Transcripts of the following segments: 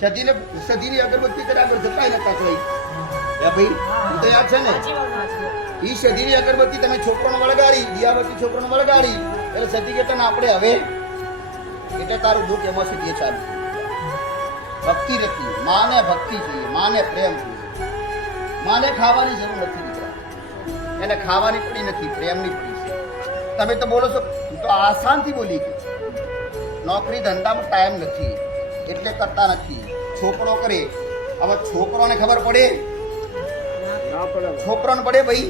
સતીને સતીની અગરબત્તી કર્યા આગળ જતાય નતા કોઈ. હે ભાઈ તો યાદ છે ને? એ સતીની અગરબત્તી તમે છોકરોને વળગાડી દિયાબત્તી છોકરોને વળગાડી એટલે સતી કહેતા ને આપણે હવે એટલે તારું દુઃખ એમાં સુધી ચાલુ. ભક્તિ નથી માને ભક્તિ જોઈએ માને પ્રેમ જોઈએ. માને ખાવાની જરૂર નથી દીકરા. એને ખાવાની પડી નથી પ્રેમની પડી છે. તમે તો બોલો છો તો આસાનથી બોલી ગયો. નોકરી ધંધામાં ટાઈમ નથી. એટલે કરતા નથી. છોકરો કરે. હવે છોકરોને ખબર પડે? છોકરાને પડે ભાઈ?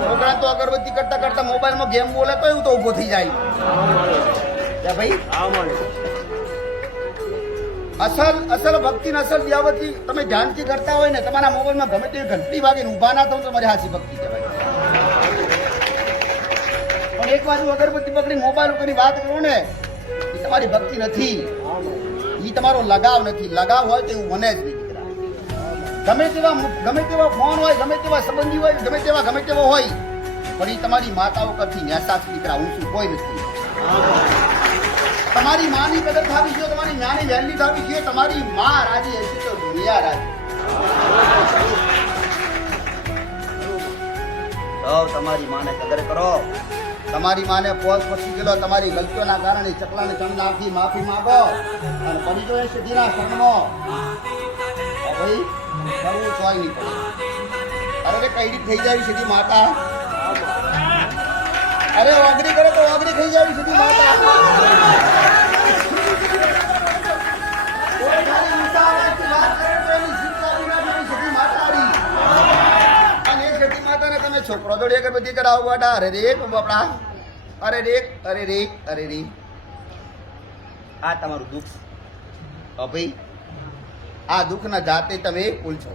છોકરા તો અગરબત્તી કરતા કરતા મોબાઈલમાં ગેમ બોલે તો એવું તો ઊભો થઈ જાય. ભાઈ. અસલ અસલ ભક્તિ ને અસલ દિયાવતી તમે ધ્યાનથી કરતા હોય ને, તમારા મોબાઈલમાં ગમે તેવી ઘંટડી વાગીને ઊભા ના થાવ તમારી હાસી ભક્તિ કહેવાય. પણ એક બાજુ અગરબત્તી પકડી મોબાઈલ ઉપરની વાત કરો ને, એ તમારી ભક્તિ નથી. એ તમારો લગાવ નથી. લગાવ હોય તો એવું મને જ નહીં ગમે તેવા ગમે તેવા ફોન હોય, ગમે તેવા સંબંધી હોય, ગમે તેવા ગમે તેવો હોય, પણ એ તમારી માતાઓ કરતી ન્યાસાસ દીકરા, હું કોઈ નથી. તમારી માની કદર થાવી છે, તમારી નાની વેલ્યુ થાવી છે, તમારી માં રાજી હશે તો દુનિયા રાજી. તમારી માને કદર કરો. તમારી માને પોસ પછી ગયેલો, તમારી ગલતીઓના કારણે ચકલાને ચણ નાખી માફી માંગો. અને જોઈએ એ સીધીના શરણમાં હા ભાઈ કરવું કોઈ નહીં પડે. અરે કઈ રીત થઈ જાય સીધી માતા. અરે ઓગરી કરે તો ઓગરી થઈ જાય છોકરો જોડે અગરબત્તી કરાવો બેટા. અરે રે બાપડા અરે રે અરે રે અરે રે. આ તમારું દુઃખ અભય, આ દુઃખના જાતે તમે ભૂલ છો